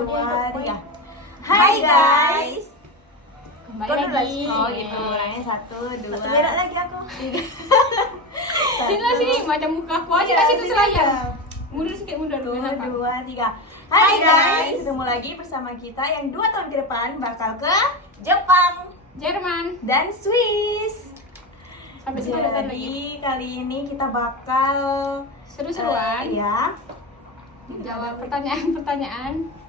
2, 3. Hai guys. Kembali lagi. Oh gitu. Mulainya 1, 2. Satu merah lagi aku. Sini sini macam muka aku aja lah situ selayar. Mundur sedikit mundur. 1, 2, 3. Hai guys. Ketemu lagi bersama kita yang 2 tahun ke depan bakal ke Jepang, Jerman. dan Swiss. Sampai sini datang lagi. Jadi kali ini kita bakal Seru-seruan. ya. Jawab pertanyaan-pertanyaan.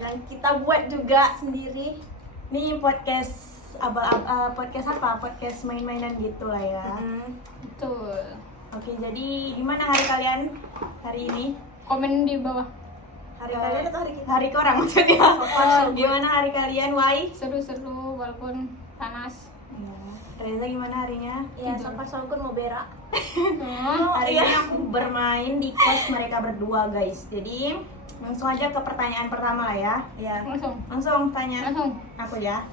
Dan kita buat juga sendiri. Nih podcast podcast apa? Podcast main-mainan gitu lah ya. Betul. Oke, jadi gimana hari kalian hari ini? Komen di bawah. Hari Kalian atau hari kita? Hari orang maksudnya. Gimana hari kalian, Wai? Seru-seru walaupun panas. Reza gimana harinya? Ya, sampai Songkun mau berak. Hari ini aku bermain di kos mereka berdua, guys. Jadi langsung aja ke pertanyaan pertama lah ya. Ya. Langsung tanya. Langsung. Aku ya.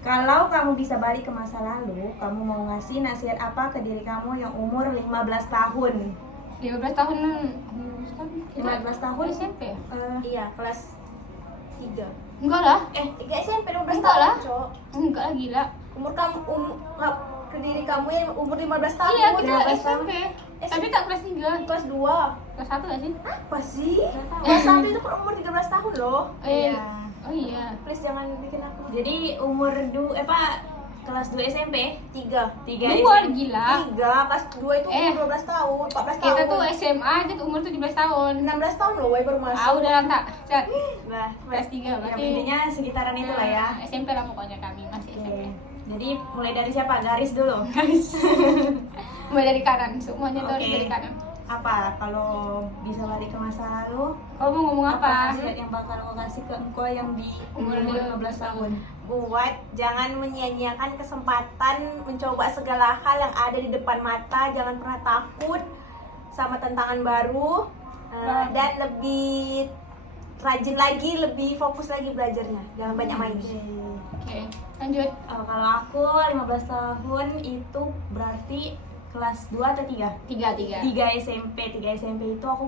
Kalau kamu bisa balik ke masa lalu, kamu mau ngasih nasihat apa ke diri kamu yang umur 15 tahun? 15 tahun. 15 tahun? SMP ya? Iya, kelas 3. Enggak lah. 3 SMP 15 Enggak tahun, lah. Cok. Enggak lah gila. Umur kamu ke diri kamu yang umur 15 tahun. Iya, kita 15 tahun. SMP. Tapi tak kelas 3. Kelas 2. Kelas 1 gak sih? Apa sih? Kelas 1 itu kan umur 13 tahun loh. Iya. Oh iya. Please jangan bikin aku. Jadi umur kelas 2 SMP? 3. 3 Dua SMP. gila. 3, kelas 2 itu umur 12 tahun, 14 tahun. Kita tuh SMA aja tuh umur 17 tahun. 16 tahun loh, Wai baru masuk. Ah udah lantak. Cat. Nah, Kelas 3 ya, berarti. intinya sekitaran itulah ya. SMP lah pokoknya kami masih SMP. Oke. Jadi mulai dari siapa? Garis dulu. Mulai dari kanan, semuanya tuh harus Oke. dari kanan. Apa kalau bisa balik ke masa lalu? Kau mau ngomong apa? nasihat yang bakal aku kasih ke engkau yang di umur Umur 15 tahun? Buat jangan menyia-nyiakan kesempatan mencoba segala hal yang ada di depan mata, jangan pernah takut sama tantangan baru, dan lebih rajin lagi, lebih fokus lagi belajarnya, jangan banyak main game. Oke, lanjut. Kalau aku 15 tahun itu berarti kelas 2 atau 3? 3. 3 SMP itu aku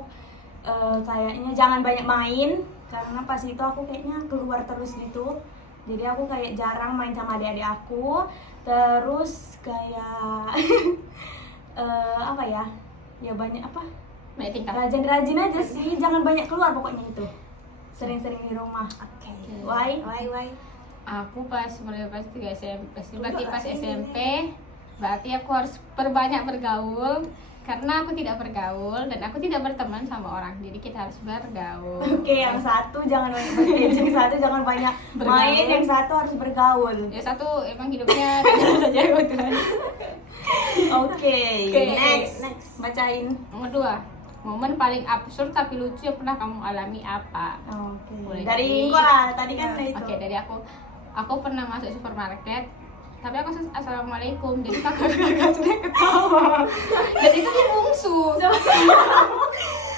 kayaknya jangan banyak main, karena pas itu aku kayaknya keluar terus gitu. Jadi aku kayak jarang main sama adik-adik aku. Terus kayak apa ya? Ya banyak apa? Banyak tingkah. Rajin-rajin aja sih, jangan banyak keluar pokoknya itu. Sering-sering di rumah. Oke. Why? Aku pas mulai pas 3 SMP, berarti pas SMP, berarti aku harus perbanyak bergaul karena aku tidak bergaul dan aku tidak berteman sama orang. Jadi kita harus bergaul. Oke, yang satu jangan banyak yang satu jangan banyak Bergaul. main, yang satu harus bergaul. Ya satu emang hidupnya saja kebetulan. Oke, Oke, next. Bacain. Nomor 2. Momen paling absurd tapi lucu yang pernah kamu alami apa? Oke. Mulai Dari dari- kok lah, tadi kan Ya, itu. Oke, dari aku. Aku pernah masuk supermarket, tapi aku assalamualaikum, jadi kakak-kakak sudah ketawa. Dan itu dia bungsu.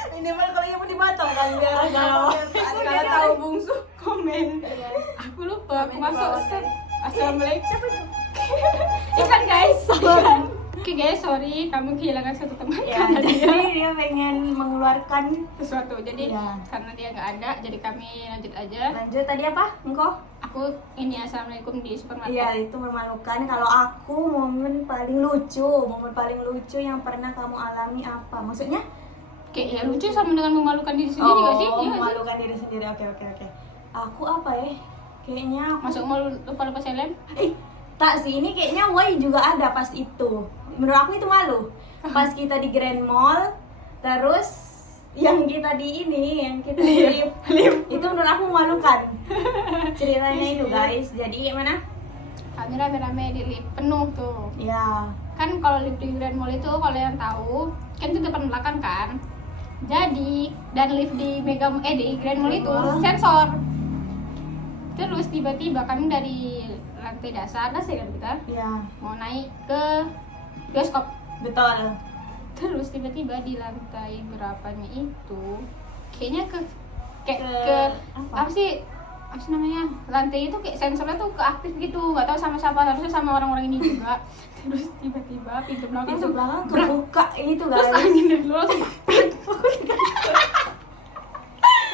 Minimal kalau yang mau dipotong kan biar Kalau tahu bungsu komen. Aku lupa, aku Komen di masuk bawah, set. guys. Assalamualaikum. Siapa itu? Ikan guys. Ikan. Oke guys, sorry kamu kehilangan satu teman Ya, karena dia jadi dia pengen mengeluarkan. sesuatu. Jadi Iya. karena dia nggak ada, jadi kami lanjut aja. Lanjut tadi apa? Engkau? Aku ini assalamualaikum di supermarket. Iya, itu memalukan. Kalau aku momen paling lucu yang pernah kamu alami apa? Maksudnya? Kayak ya lucu sama dengan memalukan diri sendiri gak sih? Iya nggak sih? memalukan diri sendiri. Oke. Aku apa ya? Kayaknya aku Masuk mau lupa selem? tak sih, ini kayaknya Wai juga ada pas itu. Menurut aku itu malu. Pas kita di Grand Mall, terus yang kita di lift. Itu menurut aku memalukan. Ceritanya itu guys. Jadi mana? Kami rame-rame di lift penuh tuh. Ya. Kan kalau lift di Grand Mall itu kalau yang tahu kan itu depan belakang kan. Jadi dan lift di di Grand Mall itu sensor. Terus tiba-tiba kami dari lantai dasar kan kita Ya, mau naik ke bioskop. betul. Terus tiba-tiba di lantai berapanya itu kayaknya ke apa? apa sih namanya, lantai itu kayak sensornya tuh keaktif gitu, nggak tahu sama siapa, harusnya sama orang-orang ini juga. Terus tiba-tiba pintu belakang tuh kebuka itu terus guys. angin dari luar langsung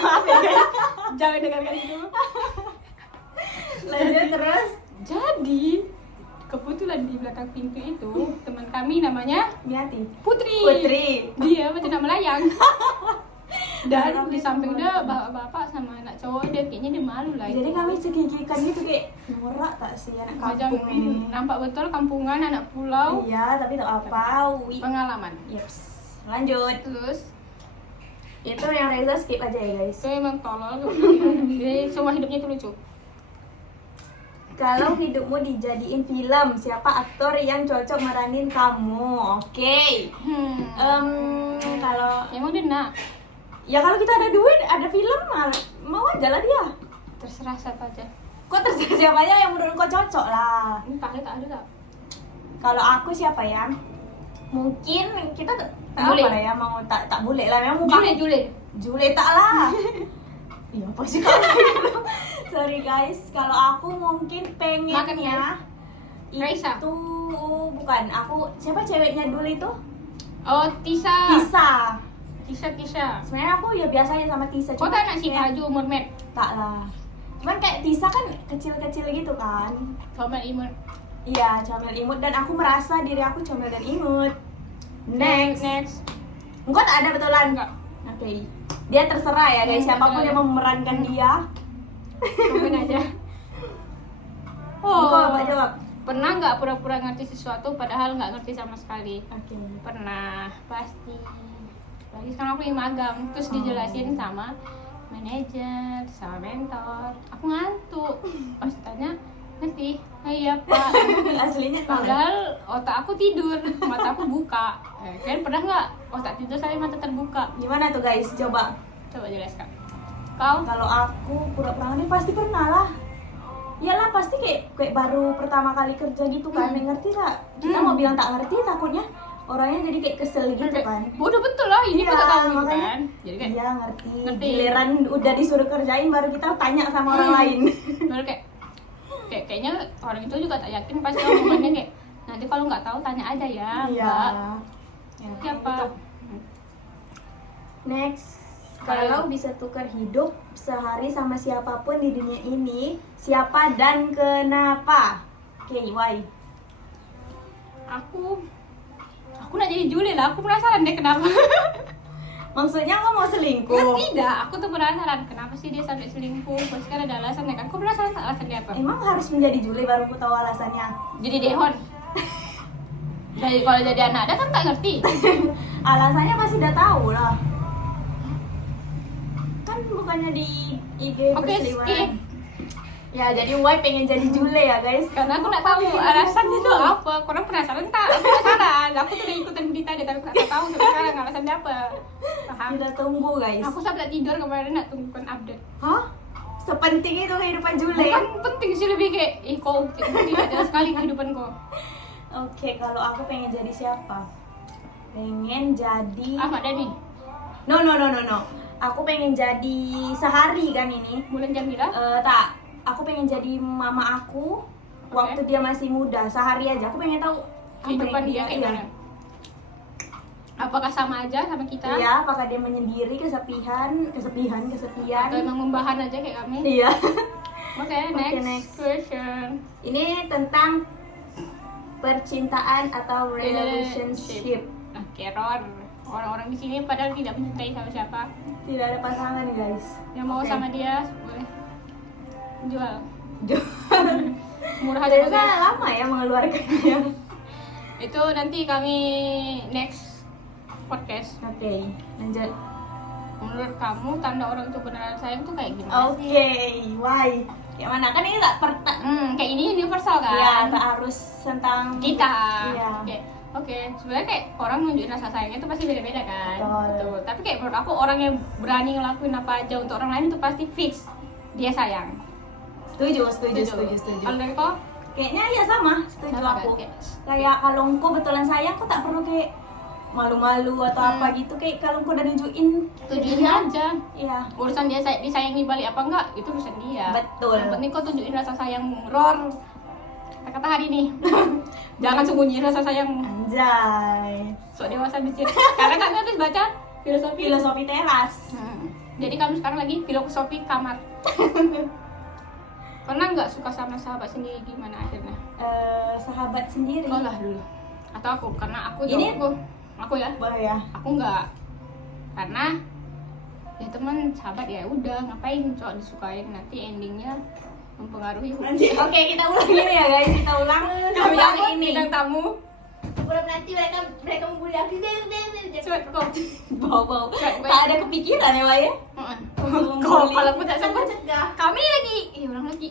Maaf ya guys. Jangan dengarkan itu. Lanjut terus. Jadi kebetulan di belakang pintu itu teman kami namanya Miati. Putri. Dia betina melayang. Dan di samping dia bapak-bapak sama anak cowok dia kayaknya dia malu lah. Jadi kami segigikan gitu kayak norak tak sih anak macam kampung ini. nampak betul kampungan anak pulau. Iya, tapi tak apa. Pengalaman. Yeps. Lanjut. Terus Itu yang Reza skip aja ya guys. itu emang tolol tuh. Jadi semua hidupnya itu lucu. Kalau hidupmu dijadiin film, siapa aktor yang cocok meranin kamu? Oke. Kalau Emang dia nak ya kalau kita ada duit, ada film, mau aja lah dia. terserah siapa aja. Kok terserah siapa aja yang menurut kau cocok lah. Ini tak ada tak? Kalau aku siapa ya? Mungkin kita tak Jule. apa lah ya, mau tak boleh lah memang muka Jule tak lah. Iya apa sih kalau gitu? Sorry guys, kalau aku mungkin pengennya Raisa. itu bukan aku, siapa ceweknya dulu itu? Oh Tisa. Tisa. Sebenarnya aku ya biasa aja sama Tisa. Kau cuma tak nak si kayak- baju mermaid? Tak lah. Cuman kayak Tisa kan kecil-kecil gitu kan. Comel imut. Iya, comel imut dan aku merasa diri aku comel dan imut. Next. Enggak tak ada betulan. Enggak. Oke. Dia terserah ya guys, siapapun yang mau memerankan dia. Komen aja. Kau apa jawab? Pernah nggak pura-pura ngerti sesuatu padahal nggak ngerti sama sekali? Oke. Pernah, pasti. Lagi sekarang aku lagi magang, terus dijelasin sama manajer, sama mentor. Aku ngantuk. Pas tanya, ngerti? "Ah, iya pak." Aslinya tahu. Padahal otak aku tidur, mata aku buka. Kalian pernah nggak otak tidur sampai mata terbuka? Gimana tuh guys? Coba. Coba jelaskan. Kau? Kalau aku pura-pura ngerti pasti pernah lah. Iyalah pasti kayak baru pertama kali kerja gitu kan, ngerti tak? Kita mau bilang tak ngerti takutnya orangnya jadi kayak kesel gitu kan. Bodoh betul lah, ini Iya, kok tak tahu gitu makanya. kan. Jadi kayak Iya ngerti. Ngerti. Giliran udah disuruh kerjain baru kita tanya sama orang lain. baru kayaknya orang itu juga tak yakin pasti omongannya kayak nanti kalau nggak tahu tanya aja ya Iya. mbak. Ya, Siapa? gitu. Next. Kalau bisa tukar hidup sehari sama siapapun di dunia ini, siapa dan kenapa? Oke, why? Aku nak jadi Julie lah, aku penasaran deh kenapa. Maksudnya lo mau selingkuh? Tidak, aku tuh penasaran kenapa sih dia sampai selingkuh. Pasti kan ada alasannya kan. Aku penasaran tak alasannya apa. Emang harus menjadi Jule baru ku tahu alasannya. Jadi Dehon. Jadi kalau jadi anak ada kan tak ngerti. Alasannya pasti udah tahu lah. Kan bukannya di IG Oke, perseliweran. Ya, jadi why pengen jadi Jule ya guys? Karena aku nggak tahu alasannya itu apa. Kurang penasaran tak? Aku penasaran. Aku tuh udah ikutan berita deh, tapi aku nggak tahu sampai sekarang alasannya apa. Paham? Kita tunggu guys. Aku sampai tak tidur kemarin nak tunggukan update. Hah? Sepenting itu kehidupan Jule? Bukan penting sih, lebih kayak kok tidak ada sekali kehidupan kok. Oke, kalau aku pengen jadi siapa? Pengen jadi Ahmad Dhani, No. Aku pengen jadi sehari kan ini. Mulan Jamila. Tak, aku pengen jadi mama aku waktu dia masih muda, sehari aja. Aku pengen tahu Kehidupan dia kayak iya. mana? Apakah sama aja sama kita? Iya, apakah dia menyendiri, kesepian? Atau emang membahan aja kayak kami? Iya. Oke, next next. question. Ini tentang percintaan atau relationship. Oke, Ron. Orang-orang di sini padahal tidak mencintai sama siapa. Tidak ada pasangan guys. Yang mau Oke. sama dia boleh jual. Murah aja Reza bagus. lama ya mengeluarkannya. Itu nanti kami next podcast. Oke, lanjut. Menurut kamu tanda orang itu beneran sayang tuh kayak gimana sih? Oke, why? Kayak mana? Kan ini tak Kayak ini universal kan? Iya, tak harus tentang Kita. Iya. Oke, sebenarnya kayak orang nunjukin rasa sayangnya itu pasti beda-beda kan. Betul. Tapi kayak menurut aku orang yang berani ngelakuin apa aja untuk orang lain itu pasti fix dia sayang. Setuju. Kalau dari kau? Kayaknya ya sama, setuju Sama aku. kan? Kayak kalau engkau betulan sayang, kau tak perlu kayak malu-malu atau apa gitu. Kayak kalau engkau udah nunjukin Tujuin dia, aja. Iya. Urusan dia disayangi balik apa enggak itu urusan dia. Betul. Yang penting kau tunjukin rasa sayang, Ror. Kata hari nih. Jangan sembunyiin rasa sayang. Anjay. Sok dewasa dikit. Karena kami habis baca filosofi. Filosofi teras. Jadi kamu sekarang lagi filosofi kamar. Pernah nggak suka sama sahabat sendiri, gimana akhirnya? Sahabat sendiri. Kau lah dulu. Atau aku, karena aku Ini- aku ya. Boleh ya. Aku nggak, karena ya teman sahabat ya udah, ngapain cowok disukain, nanti endingnya mempengaruhi hubungan. Oke, kita ulang ini ya guys, kita ulang. Kami Yang takut ini. bintang tamu. Sebelum nanti mereka membuli aku. Coba kok. Bau-bau. Baik. Tak ada kepikiran ya, Wak ya? Kalau aku tak sempat Cegah. kami lagi, ulang lagi.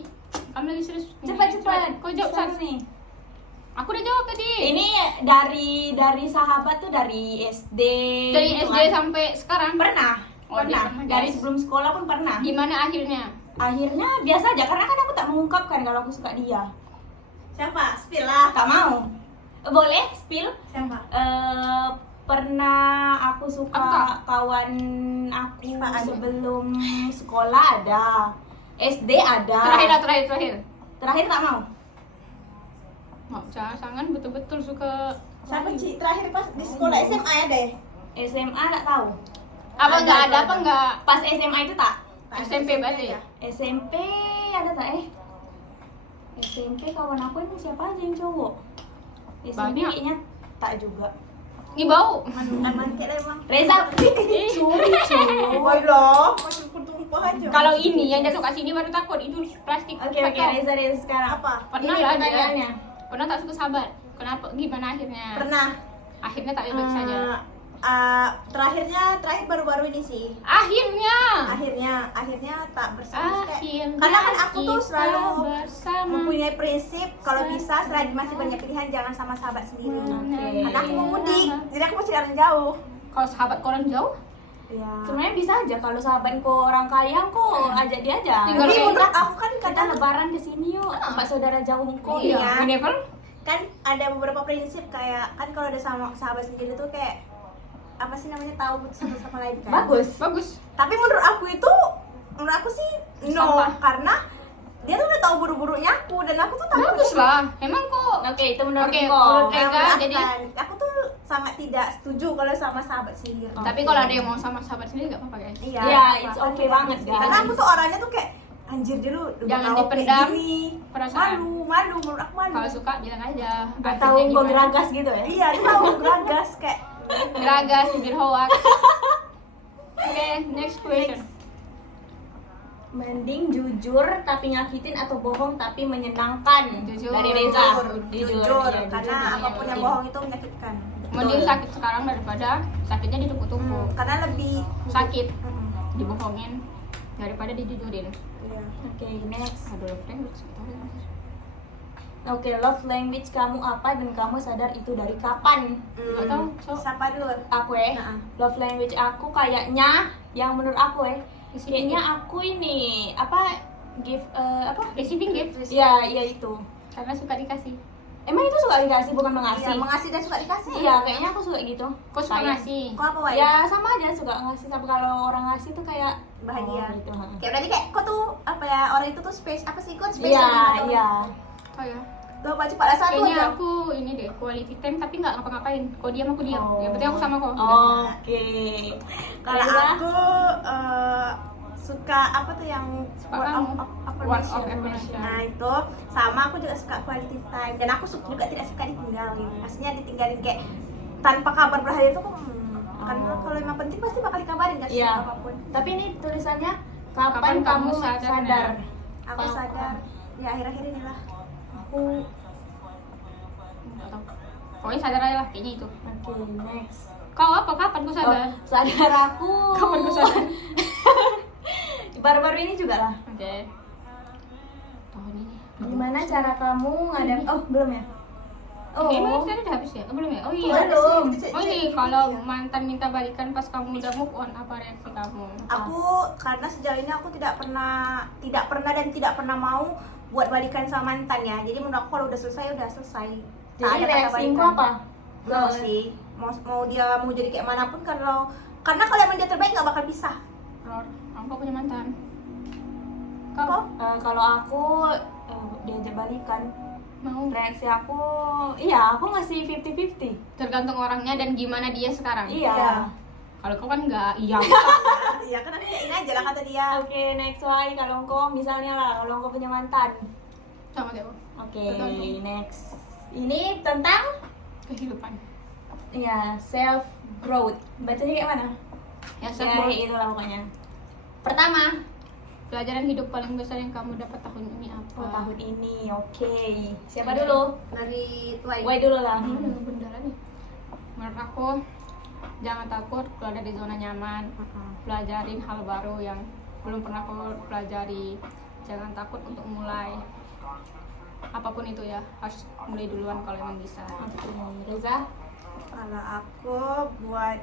Kami lagi serius. Cepat-cepat. Kau jawab Sana Sas. nih. Aku udah jawab tadi. Ini dari sahabat tuh dari SD. Dari gitu SD kan. sampai sekarang. Pernah. Oh, dia Pernah. pernah, Dari guys. sebelum sekolah pun pernah. Gimana akhirnya? Akhirnya biasa aja karena kan aku tak mengungkapkan kalau aku suka dia. Siapa? Spill lah. Tak mau. Boleh spill? Siapa? Pernah aku suka Aku tak. kawan aku Apaan? sebelum sekolah ada. SD ada. Terakhir. Terakhir tak mau. Mau jangan betul-betul suka. Siapa Ci? Terakhir pas di sekolah SMA ya deh. SMA tak tahu. Apa Ada, enggak ada ada. apa enggak? Pas SMA itu tak. SMP berarti ya? SMP ada tak SMP kawan aku ini siapa aja yang cowok? SMP Banyak. kayaknya tak juga. Ih bau. Mantan mantek lah emang. Reza, curi cowok. Woi loh, masih bertumpah aja. Kalau ini yang jatuh ke sini baru takut, itu plastik. Oke, Reza sekarang. Apa? Pernah Ini lah pertanyaannya. dia. Pernah tak suka sahabat? Kenapa? Gimana akhirnya? Pernah. Akhirnya tak baik saja. Terakhir baru-baru ini sih. Akhirnya. Akhirnya tak bersama. Akhirnya. Karena kan aku tuh kita selalu bersama. mempunyai prinsip kalau bisa selagi masih banyak pilihan jangan sama sahabat sendiri. Oke. Karena aku mau mudik, jadi aku mau cari orang jauh. Kalau sahabat kau orang jauh, Iya. Sebenarnya bisa aja kalau sahabatku orang kaya kok ajak dia aja. Tinggal Tapi kayak menurut aku kan Kita kadang lebaran ke sini yuk, tempat saudara jauhku. Iya. Never. kan ada beberapa prinsip kayak kan kalau ada sama sahabat sendiri tuh kayak apa sih namanya tahu satu sama lain kan. Bagus. Bagus. Tapi menurut aku sih no Sampah. karena dia tuh udah tahu buru-burunya aku dan aku tuh takut. Bagus lah. Emang kok. Oke, itu menurut Oke, kau. menurut Nah, Ega, menurut jadi- kan, aku tuh sangat tidak setuju kalau sama sahabat sendiri. Oh. Tapi kalau ada yang mau sama sahabat sendiri nggak apa-apa guys. Iya, Iya, apa-apa. it's okay banget, guys. Karena aku tuh orangnya tuh kayak anjir dia lu udah Jangan tahu kayak dipendam gini. perasaan. Malu menurut aku malu. Kalau suka bilang aja. Gak Akhirnya tahu kok gimana? geragas gitu ya. Iya, dia tahu geragas kayak Geragas, bibir hoak. Oke, next question. Mending jujur tapi nyakitin atau bohong tapi menyenangkan. Jujur. Dari Reza. jujur, Iya, karena jujur. apapun yang bohong itu menyakitkan. Mending sakit sekarang daripada sakitnya ditumpuk-tumpuk. Karena lebih Sakit Mm-mm. dibohongin daripada dijujurin. Iya. Oke, next. Aduh, language. Oke, love language kamu apa dan kamu sadar itu dari kapan? Nggak tahu, Cok. Siapa dulu? Aku Nah. love language aku kayaknya yang menurut aku kayaknya aku ini apa gift apa? Receiving gift Iya, iya itu. karena suka dikasih. Emang itu suka dikasih bukan Iya, mengasih? mengasih dan suka dikasih. Iya, kayaknya aku suka gitu. Kok suka Sayang. ngasih? Kok apa, Wai? Ya sama aja suka ngasih, tapi kalau orang ngasih tuh kayak Bahagia. oh, gitu. Ha. Kayak berarti kayak kok tuh apa ya orang itu tuh space apa sih kok space Iya, atau- iya. Oh ya. Gak apa cepat lah satu Kayaknya aja. aku ini deh quality time tapi nggak ngapa-ngapain. Kau diam aku diam. Oh. Yang penting aku sama kau. Oke. Kalau Reza? aku suka apa tuh yang Suka word kamu. of Word of affirmation. affirmation. Nah itu sama aku juga suka quality time dan aku juga tidak suka ditinggalin. Maksudnya ditinggalin kayak tanpa kabar berhari itu karena Oh. kalau emang penting pasti bakal dikabarin kan Iya. apapun. Tapi ini tulisannya Kapan kapan, kamu kamu sadar, sadar? Aku Kalau- sadar ya akhir-akhir ini lah. Aku Nggak tahu. Pokoknya sadar aja lah kayaknya itu. oke, next. Kau apa? Kapan kau sadar? Oh, sadar aku. Kapan kau sadar? Baru-baru ini juga lah. Oke. Tahun ini. Gimana cara kamu ngadap? Oh, belum ya? Oh, Emang tadi udah habis ya? Belum ya? Oh iya. Belum. Oh ini kalau mantan minta balikan pas kamu udah move on, apa reaksi kamu? Aku karena sejauh ini aku tidak pernah dan tidak pernah mau buat balikan sama mantan ya. Jadi menurut aku kalau udah selesai udah selesai. Tak jadi ada kata reaksiku balikan. apa? Mau sih, mau dia mau jadi kayak manapun karena kalau emang dia terbaik nggak bakal pisah. Lord, aku punya mantan. Kok? Kau Kalau aku diajak balikan, mau? reaksi aku, iya aku ngasih 50-50. Tergantung orangnya dan gimana dia sekarang. Iya. Kalau kau kan enggak, iya. Iya kan nanti ini aja lah kata dia. Oke, next one. Kalau engkau misalnya lah, kalau engkau punya mantan. Sama kayak kau. Oke, Betul. next. Ini tentang Kehidupan. ya self growth. Bacanya kayak mana? Ya, Ya, self-growth. itulah pokoknya. Pertama, pelajaran hidup paling besar yang kamu dapat tahun ini apa? Oh, tahun ini. Oke. Siapa dulu? Dari Tuai. Wai dulu lah. Beneran nih. Menurut aku, jangan takut keluar dari zona nyaman. Pelajarin hal baru yang belum pernah kau pelajari. Jangan takut untuk mulai. Apapun itu ya, harus mulai duluan kalau emang bisa. Oke, Reza. Kalau aku buat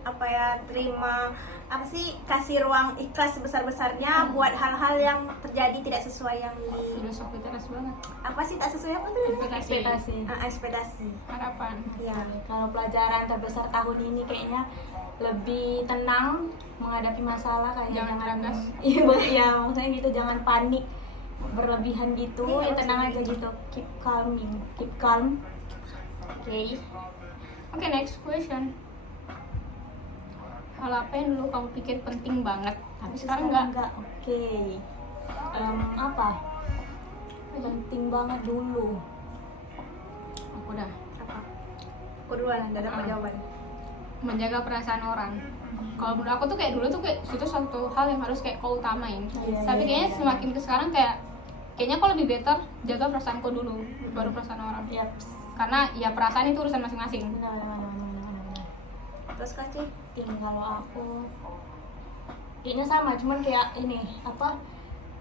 apa ya, terima apa sih, kasih ruang ikhlas sebesar-besarnya buat hal-hal yang terjadi tidak sesuai yang Filosofi teras banget. apa sih, tak sesuai apa tuh? Ekspektasi. Ekspektasi. Harapan. Iya. Kalau pelajaran terbesar tahun ini kayaknya lebih tenang menghadapi masalah, kayak Jangan teragas. Iya, maksudnya gitu, jangan panik berlebihan gitu. Iya, Ya tenang aja maksudnya gitu. Keep calm. Oke. Oke, next question. Hal apa yang dulu kamu pikir penting banget, tapi sekarang enggak? Oke. Apa? Penting banget dulu. Aku udah Apa? Aku duluan, udah dapat jawaban. menjaga perasaan orang. Kalau menurut aku tuh kayak dulu tuh kayak itu suatu hal yang harus kayak kau utamain. Iya, Tapi iya, kayaknya iya. semakin ke sekarang kayaknya kau lebih better jaga perasaan kau dulu, baru perasaan orang. Yap. Karena ya perasaan itu urusan masing-masing. Benar. Terus Kak Ci? Kalau aku kayaknya sama, cuman kayak ini apa,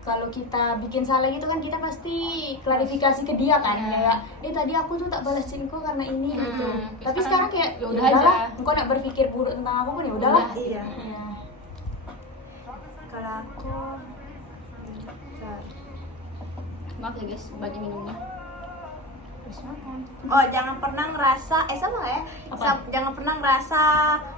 kalau kita bikin salah gitu kan kita pasti klarifikasi ke dia kan, Iya. kayak tadi aku tuh tak balasin kok karena ini gitu. Kayak Tapi sekarang, sekarang kayak ya ya udah udahlah, aja. engkau nak berpikir buruk tentang aku pun ya udahlah. Udah. Iya. Iya. Kalau aku bentar. Maaf ya guys, banyak minumnya. Terus makan. Oh, jangan pernah ngerasa sama nggak ya? Apa? Jangan pernah ngerasa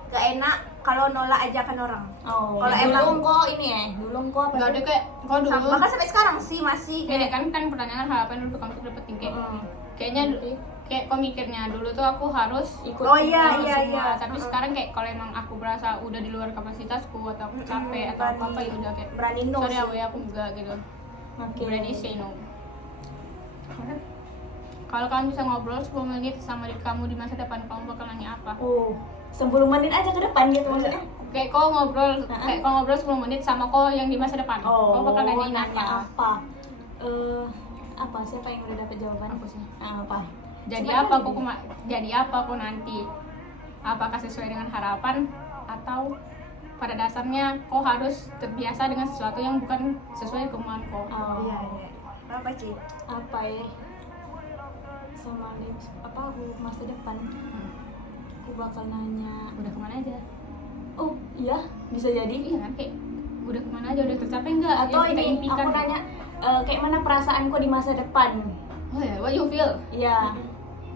gak enak kalau nolak ajakan orang. Oh, Kalau dulu emang- engkau ini ya, dulu engkau apa? Enggak ada kayak kau dulu. Bahkan sampai sekarang sih masih Gini kan pertanyaan hal apa yang dulu kamu dapetin kayak kayaknya kayak kau mikirnya dulu tuh aku harus Ikut. Oh iya, ikut iya, semua. iya. Tapi sekarang kayak kalau emang aku berasa udah di luar kapasitasku atau aku capek atau apa ya udah kayak berani no sorry sih. aku enggak gitu. Oke. Berani say no. Kalau kamu bisa ngobrol 10 menit sama diri kamu di masa depan, kamu bakal nanya apa? Oh, 10 menit aja ke depan gitu maksudnya. Kayak kau ngobrol, kayak kau ngobrol 10 menit sama kau yang di masa depan. Oh, Kau bakal nanyain nanya apa? Apa? Siapa yang udah dapet jawaban? Aku sih. Apa? Jadi Coba apa dulu. jadi apa kau nanti? Apakah sesuai dengan harapan atau pada dasarnya kau harus terbiasa dengan sesuatu yang bukan sesuai kemauan kau? Oh, Iya, iya. Apa Ci? apa ya? Sama apa aku masa depan? Aku bakal nanya. Udah kemana aja? Oh, iya, bisa jadi. Iya kan kayak udah kemana aja, udah tercapai enggak? Atau yang kita ini impikan. aku nanya kayak mana perasaanku di masa depan? Oh ya, what you feel? Iya.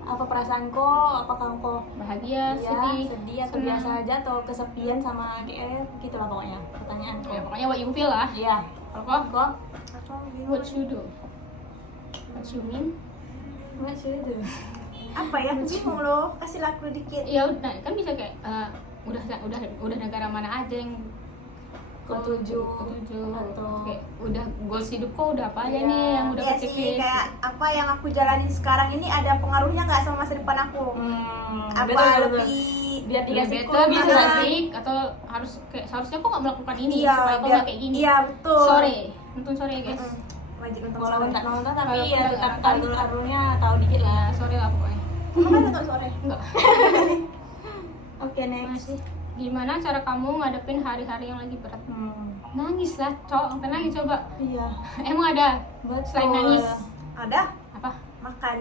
Apa perasaanku? Apakah engkau Bahagia, sedih, atau senang? biasa aja, atau kesepian sama kayak gitulah pokoknya pertanyaanku. Ya pokoknya what you feel lah. Iya. Kalau kau, Kok? Apa bingung? what you do? What you mean? Nggak sih itu. Apa ya? Aku bingung loh. Kasih laku dikit. Ya udah kan bisa kayak udah negara mana aja yang kau Ketujuh. atau kayak udah goals hidup kau udah apa aja Iya. nih yang udah Iya kau sih, checklist. kayak apa yang aku jalanin sekarang ini ada pengaruhnya nggak sama masa depan aku? Apa betul. lebih Biar Lebih dikasih better bisa bisa. nggak sih atau harus kayak seharusnya kok nggak melakukan ini iya, supaya kau biar- nggak kayak gini. Iya, betul. Sore nonton sore ya guys. Wajib nonton Walaupun sore. tak nonton tapi Walaupun ya tak tetap nonton. alur-alurnya tahu dikit Ya lah. sore lah pokoknya. Kamu nonton sore? Enggak. Oke, next. Masih. Gimana cara kamu ngadepin hari-hari yang lagi berat? Nangis lah, cowok sampai nangis coba. Iya. Emang ada Betul. selain nangis Ada apa? makan.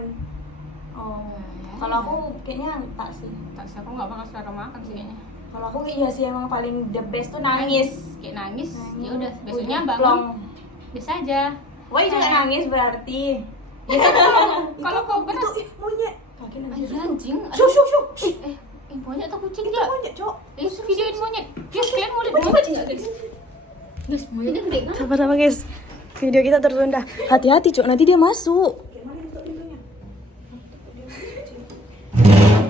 Oh. Kalau aku kayaknya tak sih. Tak sih, aku nggak bakal selera makan sih kayaknya. Kalau aku iya sih emang paling the best tuh nangis. Kayak nangis, ya udah Udah besoknya plong. bangun biasa aja. Wah, juga nangis berarti. Ya kan kalau kau berat, Itu monyet. Kaki ah, nangis. iya anjing. Shoo, shoo, shoo. Monyet atau kucing Itu ya? monyet, Cok. Videoin monyet. Guys, kalian mau lihat monyet nggak guys? Guys, monyetnya gede banget. Sabar guys. Video kita tertunda. Hati-hati, Cok. Nanti dia masuk. Gimana untuk pintunya?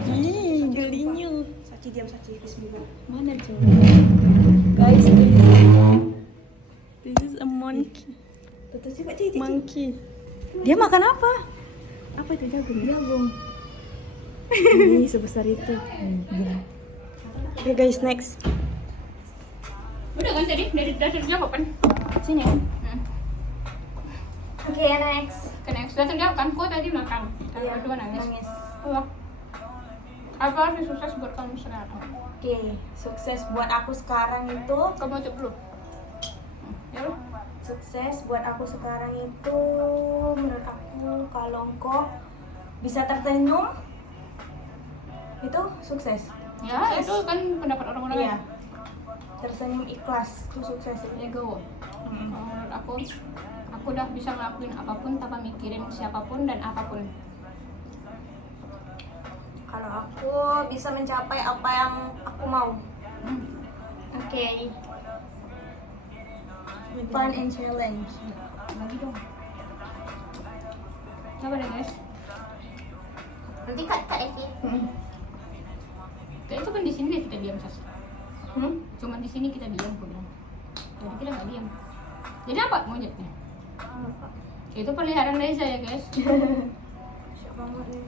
Ih, gelinyu. Saci diam saja bismillah. Mana coba? Guys, this is a monkey. Betul juga Cici. Monkey. Dia makan apa? Apa itu jagung? Jagung. Ini sebesar itu. Oke guys, next. Udah kan tadi dari dasar jawab kan? Sini kan? Oke, next. Kan yang sudah terjawab kan? Kok tadi makan? Kan Iya, berdua nangis. nangis. Allah. Apa arti sukses buat kamu sekarang? Oke, sukses buat aku sekarang itu. Kamu coba dulu. Ya lo. Sukses buat aku sekarang itu menurut aku kalau engkau bisa tersenyum itu sukses. Ya itu kan pendapat orang-orang. Iya. Tersenyum ikhlas itu sukses. Ego. Kalau menurut aku udah bisa ngelakuin apapun tanpa mikirin siapapun dan apapun. Kalau aku bisa mencapai apa yang aku mau. Oke. Fun and challenge. Lagi dong. Coba deh guys. Nanti cut Evi. Kayak itu kan di sini deh kita diam Sas. Cuman di sini kita diam kok bilang. Jadi kita nggak diam. Jadi apa monyetnya? Itu peliharaan Reza ya guys. Siap banget nih.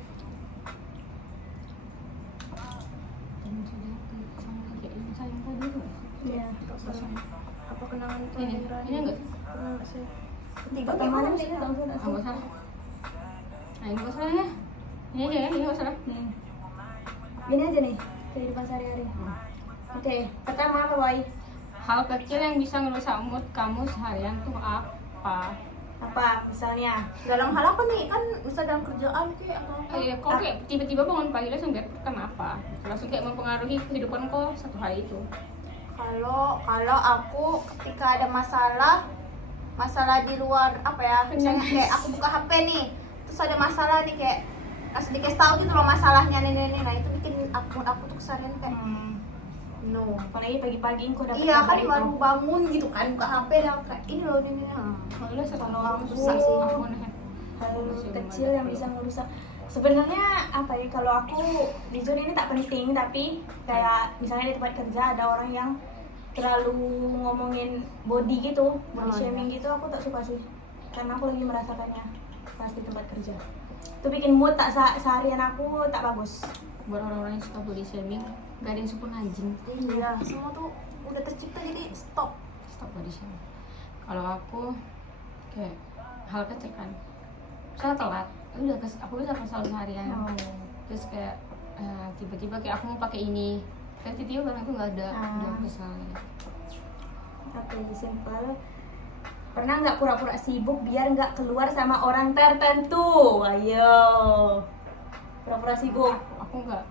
Kamu sudah sama kayak yang sayang tadi tuh. Iya. Apa kenangan tuh? Ini enggak? Pernah nggak sih? Ketiga Pakai kemana mana sih? sih? Tahu nggak Ah, sih? nggak salah. Nah ini nggak salah ya. Ini aja ya, ini nggak salah. Nih. Gini aja nih, kehidupan sehari-hari. Oke, pertama apa, Boy? Hal kecil yang bisa ngerusak mood kamu seharian tuh apa? Apa misalnya? Dalam hal apa nih? Kan bisa dalam kerjaan kayak apa? Kok kayak tiba-tiba bangun pagi langsung bad mood kenapa? Langsung kayak mempengaruhi kehidupan kau satu hari itu. Kalau aku ketika ada masalah di luar apa ya? Misalnya kayak aku buka HP nih, terus ada masalah nih kayak langsung dikasih tahu gitu loh masalahnya nih. Nah itu bikin aku tuh kesarian kayak no. Apalagi pagi-pagi aku dapat Iya kan kabar itu. baru bangun gitu kan buka HP dan kayak ini loh ini. Kalau satu Kalau hari aku- susah sih aku nih. Hal kecil yang bisa merusak. Sebenarnya apa ya, kalau aku jujur ini tak penting, tapi kayak misalnya di tempat kerja ada orang yang terlalu ngomongin body gitu, body shaming gitu, aku tak suka sih, karena aku lagi merasakannya pas di tempat kerja. Itu bikin mood tak seharian aku tak bagus. Buat orang-orang yang suka body shaming, gak ada yang super anjing. Iya, semua tuh udah tercipta jadi stop. Stop body shaming. Kalau aku kayak hal kecil kan, misalnya telat, aku bisa kesal seharian. Terus kayak tiba-tiba kayak aku mau pakai ini, kan tiba-tiba barang itu nggak ada, udah kesal. Oke, simpel. Pernah nggak pura-pura sibuk biar nggak keluar sama orang tertentu? Ayo, pura-pura sibuk. Aku nggak.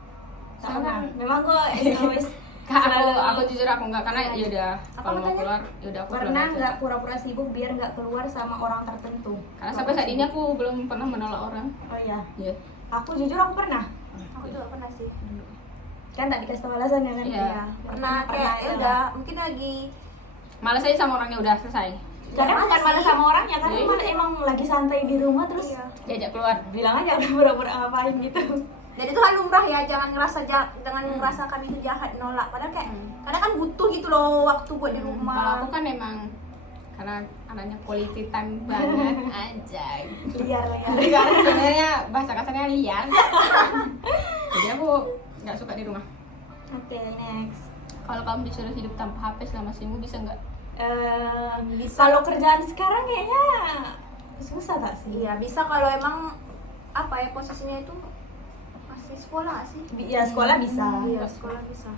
Tak pernah. Memang kok always Aku jujur aku nggak, karena ya udah kalau mau keluar ya udah aku pernah keluar aja. nggak pura-pura sibuk biar nggak keluar sama orang tertentu? Karena sampai saat ini aku belum pernah menolak orang. Oh iya, Iya. aku jujur aku pernah. Aku juga pernah sih. Kan tak dikasih tahu alasannya kan? Iya. Pernah kayak ya udah mungkin lagi Malas aja sama orangnya udah selesai. Kadang bukan malah sama orangnya, kadang Iya. malah emang lagi santai di rumah terus Iya. Diajak keluar. bilang aja udah pura-pura ngapain gitu. Dan itu hal lumrah ya, jangan merasakan itu jahat nolak. Padahal kayak kadang kan butuh gitu loh waktu buat di Kalau rumah. aku kan emang karena anaknya quality time banget aja. Liar lah ya. Karena sebenarnya bahasa kasarnya liar. Jadi aku nggak suka di rumah. Oke, next. Kalau kamu disuruh hidup tanpa HP selama seminggu bisa nggak? Bisa. Kalau kerjaan sekarang kayaknya susah tak sih? Iya, bisa kalau emang apa ya posisinya itu masih sekolah nggak sih? Ya sekolah bisa. Iya, sekolah bisa.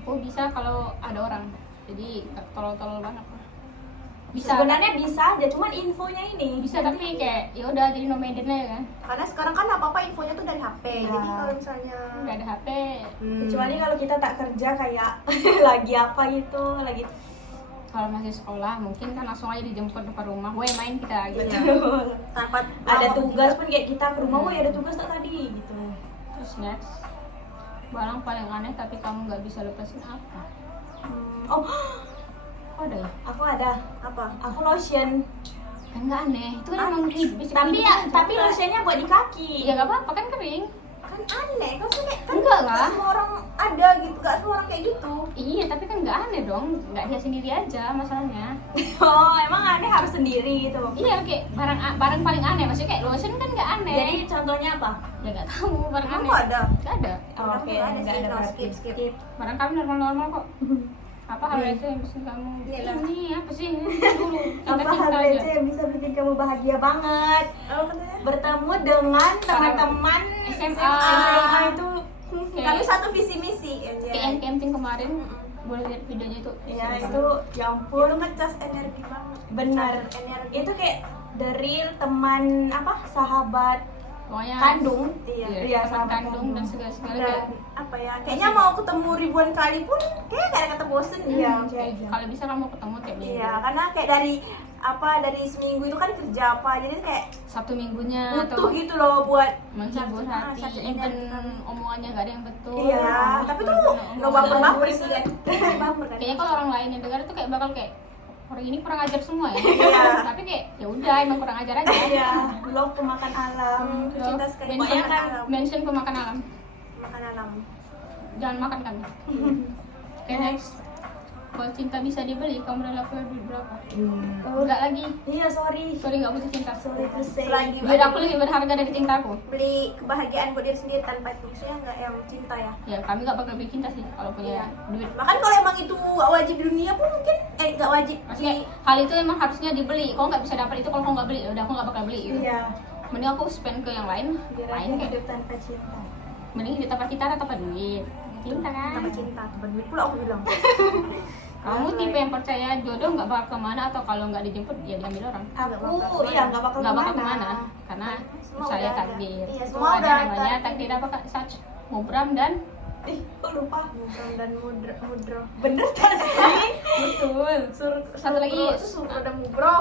Aku bisa kalau ada orang. Jadi nggak tolol-tolol banget. Bisa. Sebenarnya bisa aja, cuman infonya ini Bisa tapi kayak ya udah jadi nomaden aja kan. Karena sekarang kan apa-apa infonya tuh dari HP. Iya. Jadi kalau misalnya Nggak ada HP. kecuali kalau kita tak kerja kayak lagi apa gitu, lagi Kalau masih sekolah mungkin kan langsung aja dijemput depan rumah. Woi main kita gitu. tanpa ada lama tugas juga. pun kayak kita ke rumah, woi ada tugas tak tadi gitu. Terus next, barang paling aneh tapi kamu nggak bisa lepasin apa? Oh, Kok ada ya? aku ada. Apa? Aku lotion. Kan nggak aneh. Itu kan emang basic Tapi ya, kehidupan tapi aja. lotionnya buat di kaki. Ya nggak apa-apa kan kering. Kan aneh kan sih kayak kan Enggak lah. nggak semua orang ada gitu, nggak semua orang kayak gitu. Iya, tapi kan nggak aneh dong, nggak dia sendiri aja masalahnya. Oh, emang aneh harus sendiri gitu. Iya, kayak barang paling aneh, maksudnya kayak lotion kan nggak aneh. Jadi contohnya apa? Ya nggak tahu barang Emang aneh. kok ada? Nggak ada. Oh, oke, Nggak ada nggak sih, ada no, berarti. skip. Barang kami normal-normal kok. Apa hal itu yang bisa kamu ini apa sih ini dulu Apa hal cinta-cinta receh yang bisa bikin kamu bahagia banget? Oh, katanya. Bertemu dengan teman-teman SMA. SMA itu Kami satu visi misi kayak aja. yang camping kemarin, boleh lihat videonya itu. ya Seru itu banget. ya ampun Itu ngecas energi banget. benar. Charger energi. Itu kayak dari teman apa sahabat pokoknya kandung. Iya. Iya, teman sahabat kandung dan segala-segala Dan kayak apa ya? Kayaknya mau ketemu ribuan kali pun kayak gak ada kata bosen. Iya, oke kayak aja. kalau bisa kamu ketemu tiap minggu. Iya, karena kayak dari seminggu itu kan kerja apa, jadi kayak Sabtu minggunya butuh atau gitu loh buat menghibur hati, charge even energi. omongannya gak ada yang betul. Iya, tapi tuh no baper sih kan. Baper kan. Kayaknya kalau orang lain yang dengar itu kayak bakal kayak orang ini kurang ajar semua ya. Iya. Tapi kayak ya udah emang kurang ajar aja. Iya, blog pemakan alam. Aku cinta sekali mention, makan alam. mention pemakan alam. Makan alam. Jangan makan kami. Oke, next. Kalau cinta bisa dibeli, kamu rela keluar duit berapa? Enggak lagi. Iya, sorry. Sorry, nggak butuh cinta. Sorry to say. Selagi Duit aku lebih berharga dari cintaku. beli kebahagiaan buat diri sendiri tanpa itu maksudnya nggak yang cinta ya. Ya, kami nggak bakal beli cinta sih kalau punya duit. Bahkan kalau emang itu nggak wajib di dunia pun mungkin nggak wajib. Maksudnya hal itu emang harusnya dibeli. Kalau nggak bisa dapat itu, kalau kau nggak beli, udah aku nggak bakal beli gitu. Iya. Mending aku spend ke yang lain. Biar Lain aja kayak hidup tanpa cinta. mending hidup tanpa cinta atau tanpa duit. Cinta kan. Tanpa cinta, tanpa duit pula aku bilang. Kamu tipe yang percaya jodoh nggak bakal kemana, atau kalau nggak dijemput ya diambil orang? Aku iya nggak bakal Nggak bakal kemana. kemana karena Semua percaya udah ada. takdir. Iya, Itu semua ada udah namanya ada. takdir apa kak? Such mubram dan Kok lupa? Bukan dan mudro. Bener tak sih? betul. Satu lagi itu surga dan mubro.